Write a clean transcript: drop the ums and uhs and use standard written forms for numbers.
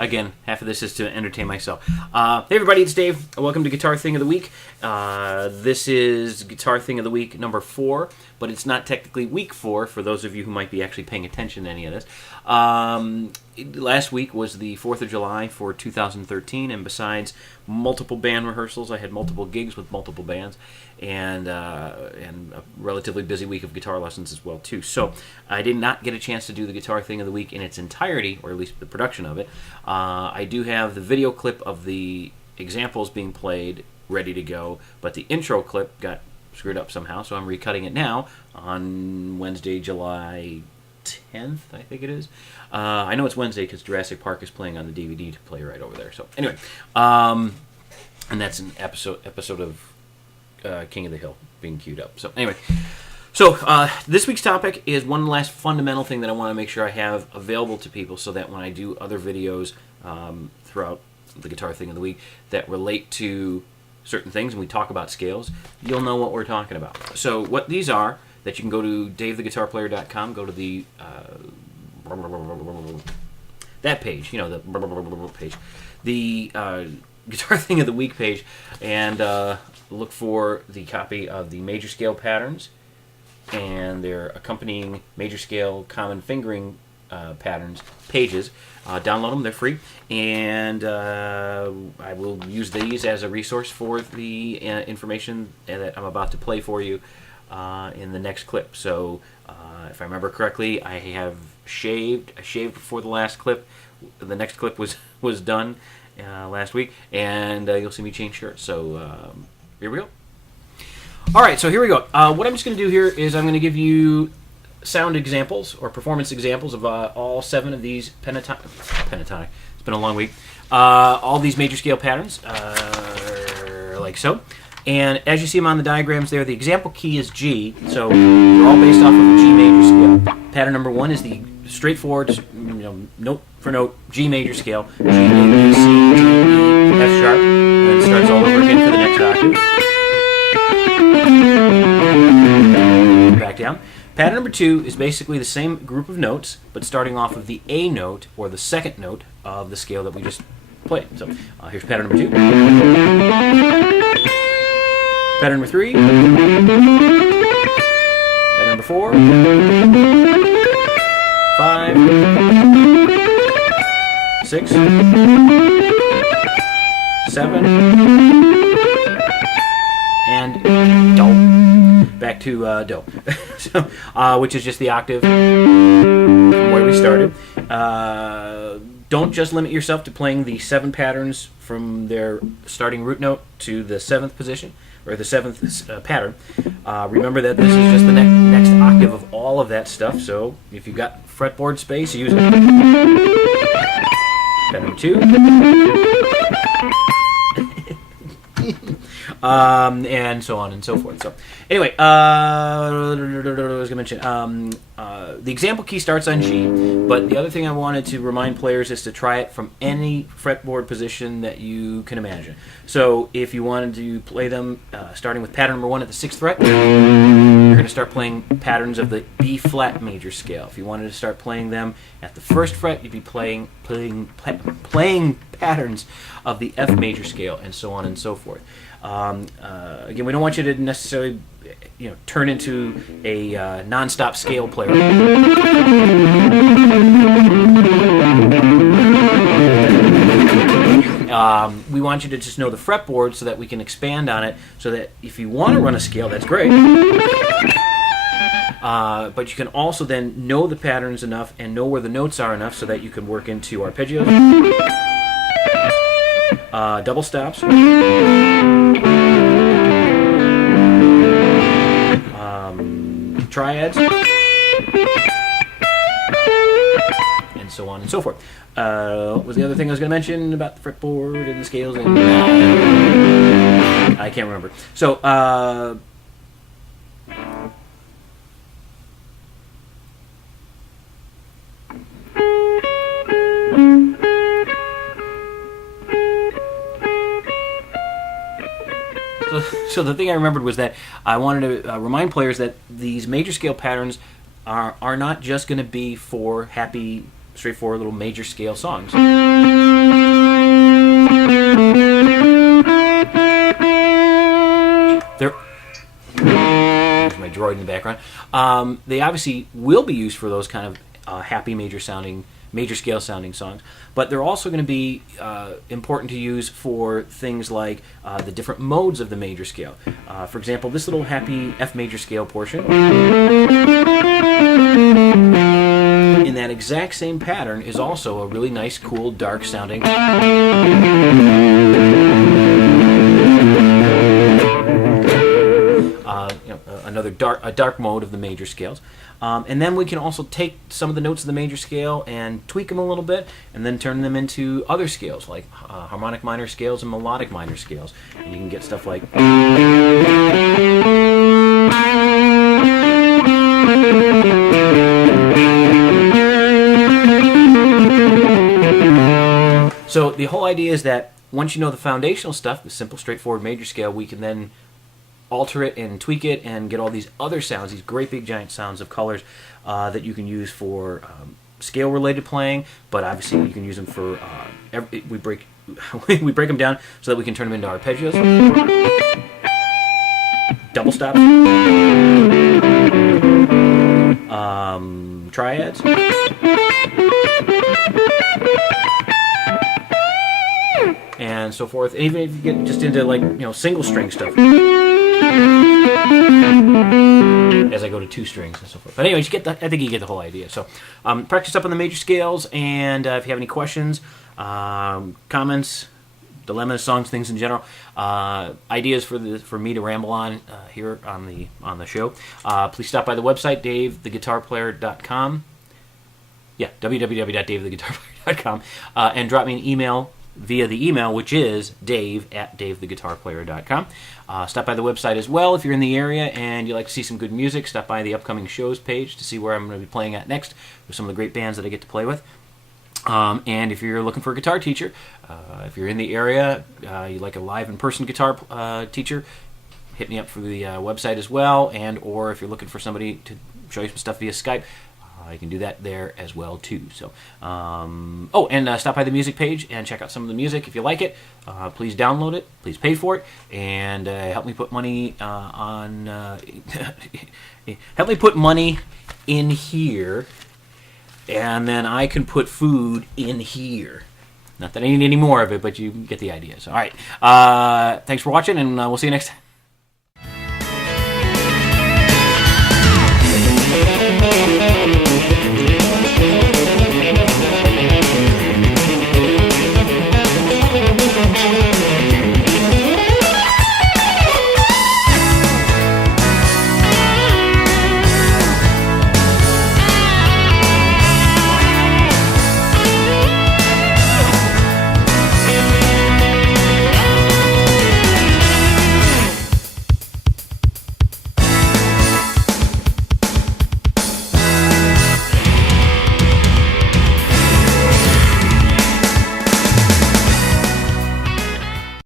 again, half of this is to entertain myself. Hey everybody, it's Dave. Welcome to Guitar Thing of the Week. This is Guitar Thing of the Week number 4, but it's not technically week 4 for those of you who might be actually paying attention to any of this. Last week was the 4th of July for 2013, and besides multiple band rehearsals, I had multiple gigs with multiple bands, and a relatively busy week of guitar lessons as well too. So I did not get a chance to do the Guitar Thing of the Week in its entirety, or at least the production of it. I do have the video clip of the examples being played ready to go, but the intro clip got screwed up somehow, so I'm recutting it now on Wednesday, July 10th, I think it is. I know it's Wednesday because Jurassic Park is playing on the DVD to play right over there. So anyway, and that's an episode of King of the Hill being queued up. So anyway, so this week's topic is one last fundamental thing that I want to make sure I have available to people, so that when I do other videos throughout the Guitar Thing of the Week that relate to certain things and we talk about scales, you'll know what we're talking about. So what these are, that you can go to DaveTheGuitarPlayer.com, go to the that page, you know, the page, the Guitar Thing of the Week page, and look for the copy of the major scale patterns and their accompanying major scale common fingering patterns pages. Download them, they're free, and I will use these as a resource for the information that I'm about to play for you in the next clip. So if I remember correctly, I have shaved. I shaved before the last clip. The next clip was done last week, and you'll see me change shirts. So here we go. All right, so here we go. What I'm just going to do here is I'm going to give you sound examples or performance examples of all 7 of these pentatonic. It's been a long week. All these major scale patterns, like so. And as you see them on the diagrams there, the example key is G, so they're all based off of a G major scale. Pattern number 1 is the straightforward, note for note G major scale. G, A, B, C, D, E, F sharp, and then it starts all over again for the next octave. Back down. Pattern number 2 is basically the same group of notes, but starting off of the A note, or the second note of the scale that we just played. So here's pattern number 2. Pattern number 3. Pattern number 4. 5. 6. 7. And Do. Back to Do. So, which is just the octave from where we started. Don't just limit yourself to playing the 7 patterns from their starting root note to the 7th position, or the 7th pattern. Remember that this is just the next octave of all of that stuff, so if you've got fretboard space, use it. Pattern number 2. And so on and so forth. So, anyway, I was going to mention the example key starts on G, but the other thing I wanted to remind players is to try it from any fretboard position that you can imagine. So, if you wanted to play them starting with pattern number 1 at the 6th fret, you're going to start playing patterns of the B flat major scale. If you wanted to start playing them at the 1st fret, you'd be playing patterns of the F major scale, and so on and so forth. Again, we don't want you to necessarily, turn into a non-stop scale player. We want you to just know the fretboard so that we can expand on it, so that if you want to run a scale, that's great. But you can also then know the patterns enough and know where the notes are enough so that you can work into arpeggios, double stops, triads, and so on and so forth. What was the other thing I was going to mention about the fretboard and the scales? And I can't remember. So, So the thing I remembered was that I wanted to remind players that these major scale patterns are not just going to be for happy straightforward little major scale songs. There's my droid in the background. They obviously will be used for those kind of happy major scale sounding songs, but they're also going to be important to use for things like the different modes of the major scale. For example, this little happy F major scale portion, in that exact same pattern, is also a really nice, cool, dark sounding another dark mode of the major scales. And then we can also take some of the notes of the major scale and tweak them a little bit, and then turn them into other scales like harmonic minor scales and melodic minor scales. And you can get stuff like. So the whole idea is that once you know the foundational stuff, the simple, straightforward major scale, we can then alter it and tweak it and get all these other sounds, these great big giant sounds of colors that you can use for scale-related playing. But obviously, you can use them for we break we break them down so that we can turn them into arpeggios, double stops, triads. And so forth. And even if you get just into single string stuff, as I go to two strings and so forth. But anyways, I think you get the whole idea. So practice up on the major scales, and if you have any questions, comments, dilemmas, songs, things in general, ideas for me to ramble on here on the show, please stop by the website, DaveTheGuitarPlayer.com. Yeah, www.DaveTheGuitarPlayer.com, and drop me an email via the email, which is dave@DaveTheGuitarPlayer.com. Stop by the website as well if you're in the area and you like to see some good music. Stop by the upcoming shows page to see where I'm going to be playing at next with some of the great bands that I get to play with. And if you're looking for a guitar teacher, if you're in the area, you like a live in-person guitar teacher, hit me up for the website as well. And or if you're looking for somebody to show you some stuff via Skype, you can do that there as well too. So, and stop by the music page and check out some of the music. If you like it, please download it. Please pay for it, and help me put money help me put money in here, and then I can put food in here. Not that I need any more of it, but you get the idea. So, all right. Thanks for watching, and we'll see you next time.